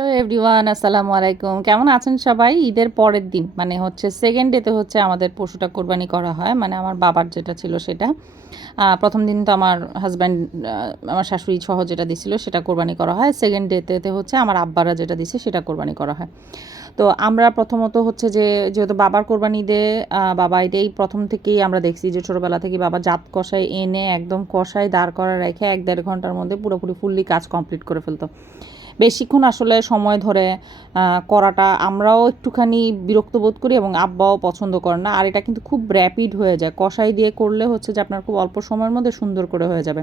Hello everyone, আসসালামু আলাইকুম। কেমন আছেন সবাই? ঈদের পরের দিন মানে হচ্ছে সেকেন্ড ডেতে হচ্ছে আমাদের পশুটা কোরবানি করা হয়, মানে আমার বাবার যেটা ছিল সেটা। প্রথম দিন তো আমার হাজব্যান্ড, আমার শাশুড়ি সহ যেটা দিছিল সেটা কোরবানি করা হয়। সেকেন্ড ডেতে হচ্ছে আমার আব্বারা যেটা দিছে সেটা কোরবানি করা হয়। তো আমরা প্রথমত হচ্ছে যে যেহেতু বাবার কোরবানি ঈদে বাবা এটাই প্রথম থেকেই আমরা দেখছি যে ছোটোবেলা থেকে বাবা জাত কষায় এনে একদম কষায় দাঁড় করা রেখে 1-1.5 ঘন্টার মধ্যে পুরোপুরি ফুললি কাজ কমপ্লিট করে ফেলতো। বেশিক্ষণ আসলে সময় ধরে করাটা আমরাও একটুখানি বিরক্ত বোধ করি এবং আব্বাও পছন্দ করেন না। আর এটা কিন্তু খুব র্যাপিড হয়ে যায়, কষাই দিয়ে করলে হচ্ছে যে আপনার খুব অল্প সময়ের মধ্যে সুন্দর করে হয়ে যাবে।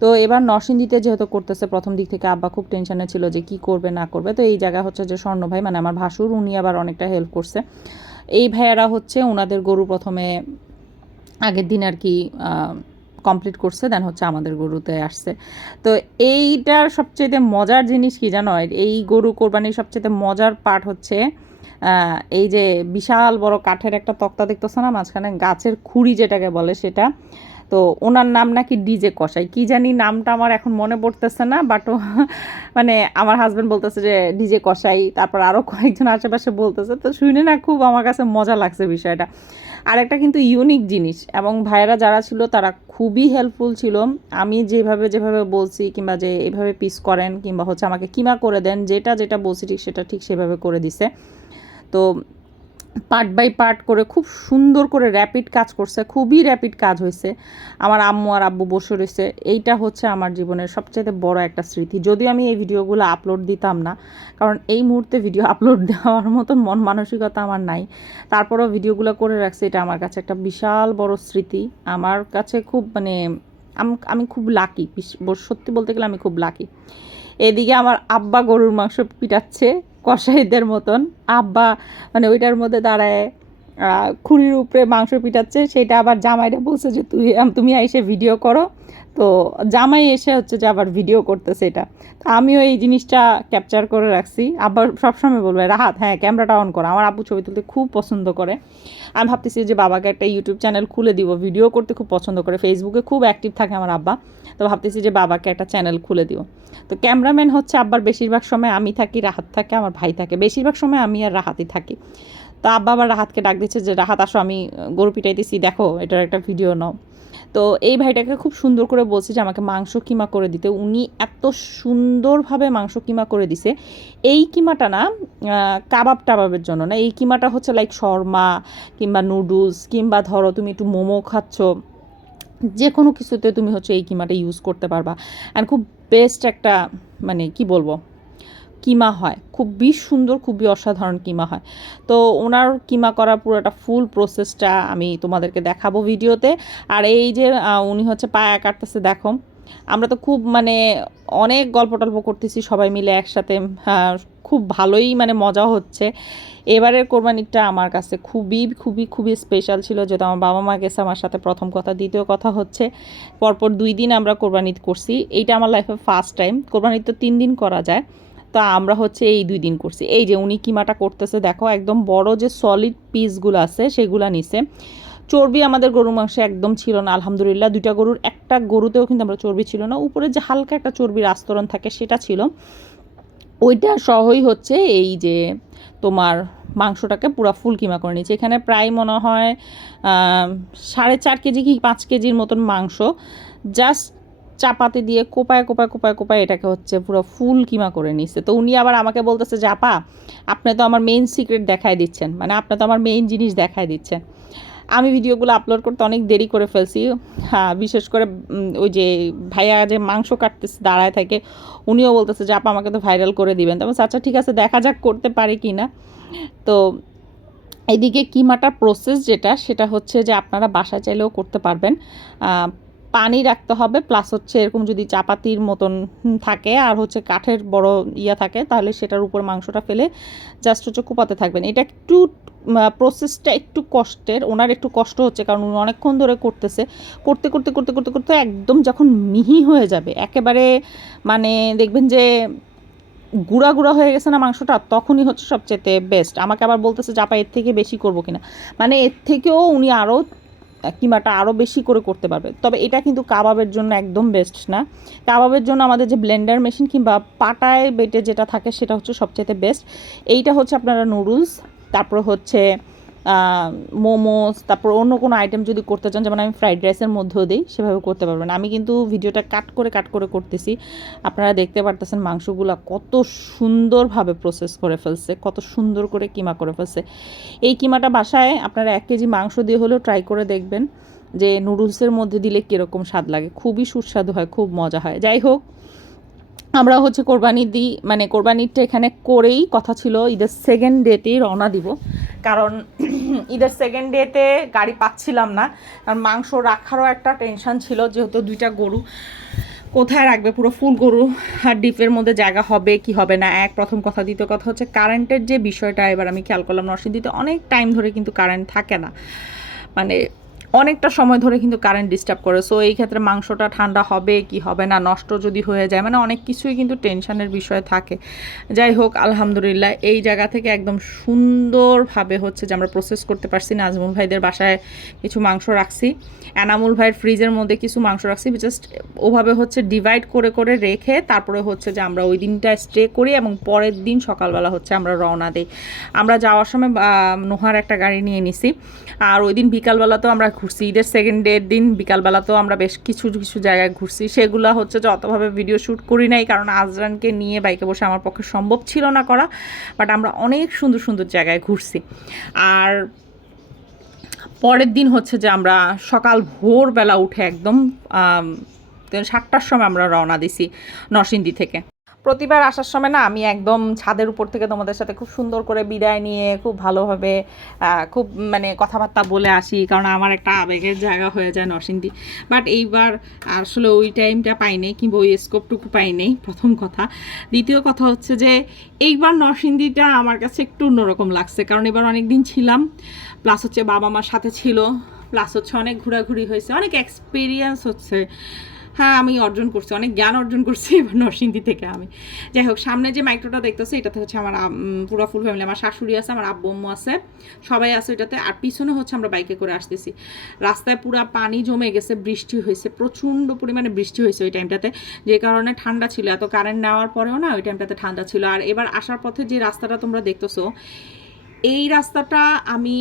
তো এবার নরসিংদীতে যেহেতু করতেছে, প্রথম দিক থেকে আব্বা খুব টেনশনে ছিল যে কি করবে না করবে। তো এই জায়গা হচ্ছে যে স্বর্ণ ভাই, মানে আমার ভাসুর, উনি আবার অনেকটা হেল্প করছে। এই ভাইয়ারা হচ্ছে ওনাদের গরু প্রথমে আগের দিন আর কি কমপ্লিট করছে, দেন হচ্ছে আমাদের গরুতে আসছে। তো এইটার সবচেয়ে মজার জিনিস কি জানো, এই গরু কোরবানির সবচেয়ে মজার পার্ট হচ্ছে এই যে বিশাল বড় কাঠের একটা তক্তা দেখতেছ না মাঝখানে, গাছের খুঁড়ি যেটাকে বলে সেটা। তো ওনার নাম নাকি ডিজে কসাই, কি জানি নামটা আমার এখন মনে পড়তেছে না, বাট মানে আমার হাজব্যান্ড বলতেছে যে ডিজে কসাই, তারপর আরও কয়েকজন আশেপাশে বলতেছে। তো শুনে না খুব আমার কাছে মজা লাগছে বিষয়টা। আর একটা কিন্তু ইউনিক জিনিস, এবং ভাইয়েরা যারা ছিল তারা খুবই হেল্পফুল ছিল। আমি যেভাবে যেভাবে বলছি, কিংবা যে এভাবে পিস করেন, কিংবা হচ্ছে আমাকে কিমা করে দেন, যেটা যেটা বলছি ঠিক সেটা ঠিক সেভাবে করে দিছে। তো পার্ট বাই পার্ট করে খুব সুন্দর করে র্যাপিড কাজ করছে, খুবই র্যাপিড কাজ হয়েছে। আমার আম্মু আর আব্বু বসে রয়েছে। এইটা হচ্ছে আমার জীবনের সবচেয়ে বড় একটা স্মৃতি। যদিও আমি এই ভিডিওগুলো আপলোড দিতাম না, কারণ এই মুহূর্তে ভিডিও আপলোড দেওয়ার মতন মন মানসিকতা আমার নাই। তারপরেও ভিডিওগুলো করে রাখছি, এটা আমার কাছে একটা বিশাল বড় স্মৃতি। আমার কাছে খুব মানে আমি খুব লাকি, সত্যি বলতে গেলে আমি খুব লাকি। এদিকে আমার আব্বা গরুর মাংস পিটাচ্ছে কসাইদের মতন। আব্বা মানে ওইটার মধ্যে দাঁড়ায় খুঁড়ির উপরে মাংস পিটাচ্ছে, সেটা আবার জামাইরা বলছে যে তুমি এসে ভিডিও করো। তো জামাই এসে হচ্ছে যে আবার ভিডিও করতেছে এটা। তো আমিও এই জিনিসটা ক্যাপচার করে রাখছি। আব্বা সবসময় বলবে, রাহাত হ্যাঁ ক্যামেরাটা অন করো। আমার আব্বু ছবি তুলতে খুব পছন্দ করে। আমি ভাবতেছি যে বাবাকে একটা ইউটিউব চ্যানেল খুলে দিব, ভিডিও করতে খুব পছন্দ করে, ফেসবুকে খুব অ্যাক্টিভ থাকে আমার আব্বা। তো ভাবতেছি যে বাবাকে একটা চ্যানেল খুলে দিব। তো ক্যামেরাম্যান হচ্ছে আব্বার বেশিরভাগ সময় আমি থাকি, রাহাত থাকে, আমার ভাই থাকে। বেশিরভাগ সময় আমি আর রাহাতই থাকি। তো আব্বা আবার রাহাতকে ডাক দিচ্ছে যে রাহাত আসো, আমি গরু পিটাইতেছি, দেখো এটার একটা ভিডিও নাও। তো এই ভাইটাকে খুব সুন্দর করে বলছি যে আমাকে মাংস কিমা করে দিতে। উনি এত সুন্দরভাবে মাংস কিমা করে দিছে। এই কিমাটা না কাবাব টাবাবের জন্য না, এই কিমাটা হচ্ছে লাইক শর্মা কিংবা নুডলস, কিংবা ধরো তুমি একটু মোমো খাচ্ছ, যে কোনো কিছুতে তুমি হচ্ছে এই কিমাটা ইউজ করতে পারবা। অ্যান্ড খুব বেস্ট একটা, মানে কি বলবো, কিমা হয়, খুবই সুন্দর, খুবই অসাধারণ কিমা হয়। তো ওনার কিমা করার পুরো একটা ফুল প্রসেসটা আমি তোমাদেরকে দেখাবো ভিডিওতে। আর এই যে উনি হচ্ছে পায়া কাটতেছে, দেখো আমরা তো খুব মানে অনেক গল্প টল্প করতেছি সবাই মিলে একসাথে। খুব ভালোই মানে মজা হচ্ছে। এবারের কোরবানিটা আমার কাছে খুবই খুবই খুবই স্পেশাল ছিল, যেহেতু আমার বাবা মা গেছে আমার সাথে প্রথম কথা। দ্বিতীয় কথা হচ্ছে পরপর 2 দিন আমরা কোরবানি করছি। এইটা আমার লাইফে ফার্স্ট টাইম। কোরবানি তো 3 দিন করা যায়, তো আমরা হচ্ছে এই 2 দিন করছি। এই যে উনি কিমাটা করতেছে, দেখো একদম বড় যে সলিড পিসগুলো আছে সেগুলো নিছে। চর্বি আমাদের গরুর মাংসে একদম ছিল না আলহামদুলিল্লাহ। 2টা গরুর একটা গরুতেও কিন্তু আমরা চর্বি ছিল না, উপরে যে হালকা একটা চর্বির আস্তরণ থাকে সেটা ছিল। ওইটা সহই হচ্ছে এই যে তোমার মাংসটাকে পুরো ফুল কিমা করে নিচ্ছে। এখানে প্রায় মনে হয় 4.5 কেজি কি 5 কেজির মতন মাংস জাস্ট চাপাতি দিয়ে কোপায় কোপায় কোপায় কোপায় এটাকে হচ্ছে পুরো ফুল কিমা করে নিচ্ছে। তো উনি আবার আমাকে বলতেছে যে আপা, আপনি তো আমার মেইন সিক্রেট দেখায় দিচ্ছেন, মানে আপনি তো আমার মেইন জিনিস দেখায় দিচ্ছেন। আমি ভিডিওগুলো আপলোড করতে অনেক দেরি করে ফেলছি। হ্যাঁ, বিশেষ করে ওই যে ভাইয়া যে মাংস কাটতেছে দাঁড়ায় থাকে, উনিও বলতেছে যে আপা আমাকে তো ভাইরাল করে দিবেন। তবে আচ্ছা ঠিক আছে, দেখা যাক করতে পারি কি না। তো এদিকে কিমাটার প্রসেস যেটা, সেটা হচ্ছে যে আপনারা বাসায় চাইলেও করতে পারবেন। পানি রাখতে হবে, প্লাস হচ্ছে এরকম যদি চাপাতির মতন থাকে আর হচ্ছে কাঠের বড় ইয়া থাকে, তাহলে সেটার উপর মাংসটা ফেলে জাস্ট হচ্ছে কুপাতে থাকবেন। এটা একটু প্রসেসটা একটু কষ্টের, ওনার একটু কষ্ট হচ্ছে কারণ উনি অনেকক্ষণ ধরে করতেছে। করতে করতে করতে করতে করতে একদম যখন মিহি হয়ে যাবে একেবারে, মানে দেখবেন যে গুঁড়া গুঁড়া হয়ে গেছে না মাংসটা, তখনই হচ্ছে সবচেয়ে বেস্ট। আমাকে আবার বলতেছে যে আপা এর থেকে বেশি করবো কিনা, মানে এর থেকেও উনি আরও কিমাটা আরও বেশি করে করতে পারবে। তবে এটা কিন্তু কাবাবের জন্য একদম বেস্ট না। কাবাবের জন্য আমাদের যে ব্লেন্ডার মেশিন কিংবা পাটায় বেটে যেটা থাকে সেটা হচ্ছে সবচেয়ে বেস্ট। এইটা হচ্ছে আপনারা নুডলস, তারপর হচ্ছে মোমোস, তারপর অন্য কোনো আইটেম যদি করতে চান, যেমন আমি ফ্রাইড রাইসের মধ্যেও দিই, সেভাবে করতে পারবেন। আমি কিন্তু ভিডিওটা কাট করে করতেছি। আপনারা দেখতে পারতেছেন মাংসগুলো কত সুন্দরভাবে প্রসেস করে ফেলছে, কত সুন্দর করে কিমা করে ফেলছে। এই কিমাটা বাসায় আপনারা 1 কেজি মাংস দিয়ে হলেও ট্রাই করে দেখবেন যে নুডলসের মধ্যে দিলে কীরকম স্বাদ লাগে। খুবই সুস্বাদু হয়, খুব মজা হয়। যাই হোক, আমরা হচ্ছে কোরবানি দিই, মানে কোরবানিটা এখানে করেই কথা ছিল ঈদের সেকেন্ড ডেতেই রওনা দিব, কারণ ঈদের সেকেন্ড ডেতে গাড়ি পাচ্ছিলাম না। কারণ মাংস রাখারও একটা টেনশন ছিল, যেহেতু 2টা গরু কোথায় রাখবে, পুরো ফুল গরু আর ডিপের মধ্যে জায়গা হবে কি হবে না, প্রথম কথা। দ্বিতীয় কথা হচ্ছে কারেন্টের যে বিষয়টা, এবার আমি খেয়াল করলাম নরসিংদীতে অনেক টাইম ধরে কিন্তু কারেন্ট থাকে না, মানে অনেকটা সময় ধরে কিন্তু কারেন্ট ডিস্টার্ব করে। সো এই ক্ষেত্রে মাংসটা ঠান্ডা হবে কি হবে না, নষ্ট যদি হয়ে যায়, মানে অনেক কিছুই কিন্তু টেনশনের বিষয় থাকে। যাই হোক, আলহামদুলিল্লাহ এই জায়গা থেকে একদম সুন্দরভাবে হচ্ছে যে আমরা প্রসেস করতে পারছি। নাজমুল ভাইদের বাসায় কিছু মাংস রাখছি, এনামুল ভাইয়ের ফ্রিজের মধ্যে কিছু মাংস রাখছি, জাস্ট ওভাবে হচ্ছে ডিভাইড করে করে রেখে তারপরে হচ্ছে যে আমরা ওই দিনটা স্টে করি এবং পরের দিন সকালবেলা হচ্ছে আমরা রওনা দিই। আমরা যাওয়ার সময় নোহার একটা গাড়ি নিয়ে নিছি, আর ওই দিন বিকালবেলাতেও আমরা ঘুরছি। ঈদের সেকেন্ড ডের দিন বিকালবেলাতেও আমরা বেশ কিছু কিছু জায়গায় ঘুরছি। সেগুলো হচ্ছে যে অতভাবে ভিডিও শ্যুট করি নাই, কারণ আজরানকে নিয়ে বাইকে বসে আমার পক্ষে সম্ভব ছিল না করা। বাট আমরা অনেক সুন্দর সুন্দর জায়গায় ঘুরছি। আর পরের দিন হচ্ছে যে আমরা সকাল ভোরবেলা উঠে একদম 7টার সময় আমরা রওনা দিছি নরসিংদী থেকে। প্রতিবার আসার সময় না আমি একদম ছাদের উপর থেকে তোমাদের সাথে খুব সুন্দর করে বিদায় নিয়ে খুব ভালোভাবে খুব মানে কথাবার্তা বলে আসি, কারণ আমার একটা আবেগের জায়গা হয়ে যায় নরসিংদী। বাট এইবার আসলে ওই টাইমটা পাইনি, কিংবা ওই স্কোপটুকু পাইনি, প্রথম কথা। দ্বিতীয় কথা হচ্ছে যে এইবার নরসিংদীটা আমার কাছে একটু অন্যরকম লাগছে, কারণ এবার অনেক দিন ছিলাম, প্লাস হচ্ছে বাবা মার সাথে ছিল, প্লাস হচ্ছে অনেক ঘোরাঘুরি হয়েছে, অনেক এক্সপিরিয়েন্স হচ্ছে, হ্যাঁ আমি অর্জন করছি, অনেক জ্ঞান অর্জন করছি এবার নরসিংদী থেকে আমি। যাই হোক, সামনে যে মাইক্রোটা দেখতেছে এটাতে হচ্ছে আমার পুরো ফুল ফ্যামিলি, আমার শাশুড়ি আছে, আমার আব্বু আম্মু আছে, সবাই আছে এটাতে। আর পিছনে হচ্ছে আমরা বাইকে করে আসতেছি। রাস্তায় পুরো পানি জমে গেছে, বৃষ্টি হয়েছে, প্রচণ্ড পরিমাণে বৃষ্টি হয়েছে ওই টাইমটাতে, যে কারণে ঠান্ডা ছিল। এত কারেন্ট নেওয়ার পরেও না ওই টাইমটাতে ঠান্ডা ছিল। আর এবার আসার পথে যে রাস্তাটা তোমরা দেখতেছো, এই রাস্তাটা আমি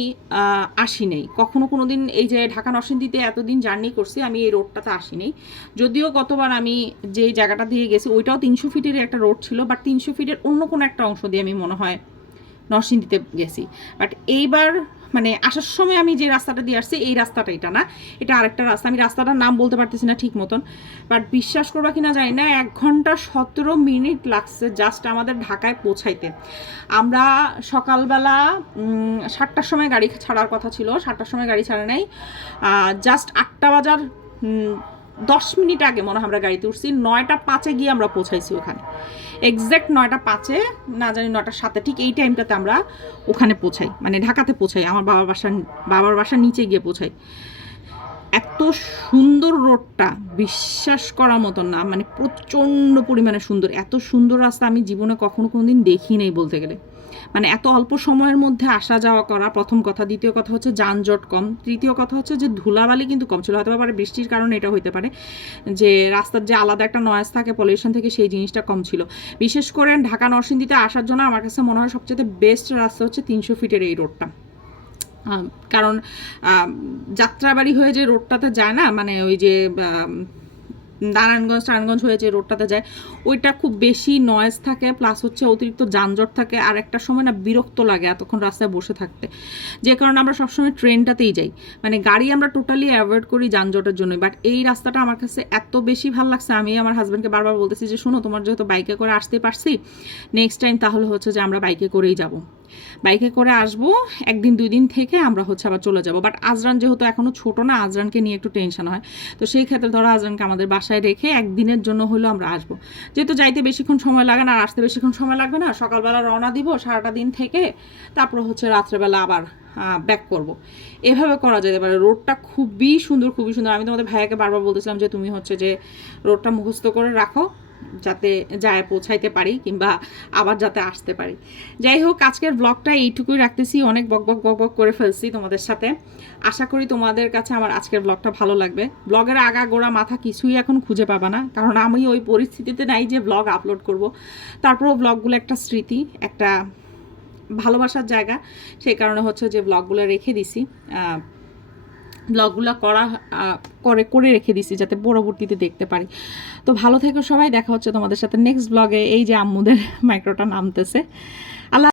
আসি নাই কখনো, কোনো দিন। এই যে ঢাকা নরসিংদীতে এতদিন জার্নি করছি, আমি এই রোডটাতে আসি নাই। যদিও গতবার আমি যেই জায়গাটা দিয়ে গেছি ওইটাও 300 ফিটের একটা রোড ছিল, বাট 300 ফিটের অন্য কোনো একটা অংশ দিয়ে আমি মনে হয় নরসিংদীতে গেছি। বাট এইবার মানে আসার সময় আমি যে রাস্তাটা দিয়ে আসছি এই রাস্তাটা এটা না, এটা আরেকটা রাস্তা। আমি রাস্তাটার নাম বলতে পারতেছি না ঠিক মতন, বাট বিশ্বাস করবা কিনা জানি না, 1 ঘন্টা 17 মিনিট লাগছে জাস্ট আমাদের ঢাকায় পৌঁছাইতে। আমরা সকালবেলা 7টার সময় গাড়ি ছাড়ার কথা ছিল, 7টার সময় গাড়ি ছাড়া নাই, জাস্ট 8টা বাজার 10 মিনিট আগে মনে হয় আমরা গাড়িতে উঠছি। 9টা 5-এ গিয়ে আমরা পৌঁছাইছি ওখানে, এক্স্যাক্ট 9টা 5-এ না জানি 9টা 7-এ, ঠিক এই টাইমটাতে আমরা ওখানে পৌঁছাই, মানে ঢাকাতে পৌঁছাই, আমার বাবার বাসার নিচে গিয়ে পৌঁছাই। এত সুন্দর রোডটা বিশ্বাস করার মতন না, মানে প্রচণ্ড পরিমাণে সুন্দর। এত সুন্দর রাস্তা আমি জীবনে কখনো কোনোদিন দেখি নাই বলতে গেলে। মানে এত অল্প সময়ের মধ্যে আসা যাওয়া করা, প্রথম কথা। দ্বিতীয় কথা হচ্ছে যানজট কম। তৃতীয় কথা হচ্ছে যে ধুলাবালি কিন্তু কম ছিল। হয়তো পারে বৃষ্টির কারণে এটা হইতে পারে যে রাস্তার যে আলাদা একটা নয়েজ থাকে পলিউশন থেকে, সেই জিনিসটা কম ছিল। বিশেষ করে ঢাকা নরসিংদীতে আসার জন্য আমার কাছে মনে হয় সবচেয়ে বেস্ট রাস্তা হচ্ছে 300 ফিটের এই রোডটা। কারণ যাত্রাবাড়ি হয়ে যে রোডটাতে যায় না, মানে ওই যে নারায়ণগঞ্জ হয়ে যে রোডটাতে যায়, ওইটা খুব বেশি নয়েজ থাকে, প্লাস হচ্ছে অতিরিক্ত যানজট থাকে। আর একটা সময় না বিরক্ত লাগে এতক্ষণ রাস্তায় বসে থাকতে, যে কারণে আমরা সবসময় ট্রেনটাতেই যাই। মানে গাড়ি আমরা টোটালি অ্যাভয়েড করি যানজটের জন্যই। বাট এই রাস্তাটা আমার কাছে এত বেশি ভালো লাগছে, আমি আমার হাজব্যান্ডকে বারবার বলতেছি যে শুনো, তোমার যেহেতু বাইকে করে আসতে পারছি, নেক্সট টাইম তাহলে হচ্ছে যে আমরা বাইকে করেই যাব, বাইকে করে আসবো, 1 দিন 2 দিন থেকে আমরা হচ্ছে আবার চলে যাব। বাট আজরান যেহেতু এখনও ছোট না, আজরানকে নিয়ে একটু টেনশন হয়। তো সেই ক্ষেত্রে ধরো আজরানকে আমাদের বাসায় রেখে 1 দিনের জন্য হলেও আমরা আসবো, যেহেতু যাইতে বেশিক্ষণ সময় লাগে না আর আসতে বেশিক্ষণ সময় লাগবে না। সকালবেলা রওনা দিব, সারাটা দিন থেকে তারপর হচ্ছে রাত্রেবেলা আবার ব্যাক করব। এভাবে করা যেতে পারে। রোডটা খুবই সুন্দর, খুবই সুন্দর। আমি তোমাদের ভাইয়াকে বারবার বলতেছিলাম যে তুমি হচ্ছে যে রোডটা মুখস্থ করে রাখো, যাতে যায় পৌঁছাইতে পারি কিংবা আবার যাতে আসতে পারি। যাই হোক, আজকের ব্লগটা এইটুকুই রাখতেছি, অনেক বক বক বক বক করে ফেলছি তোমাদের সাথে। আশা করি তোমাদের কাছে আমার আজকের ব্লগটা ভালো লাগবে। ব্লগের আগা গোড়া মাথা কিছুই এখন খুঁজে পাবা না, কারণ আমি ওই পরিস্থিতিতে নাই যে ব্লগ আপলোড করব। তারপরেও ব্লগগুলো একটা স্মৃতি, একটা ভালোবাসার জায়গা, সেই কারণে হচ্ছে যে ব্লগগুলো রেখে দিছি, ব্লগগুলো করে রেখে দিছি যাতে পরবর্তীতে দেখতে পারি। তো ভালো থেকো সবাই, দেখা হচ্ছে তোমাদের সাথে নেক্সট ব্লগে। এই যে আম্মুদের মাইক্রোটা নামতেছে,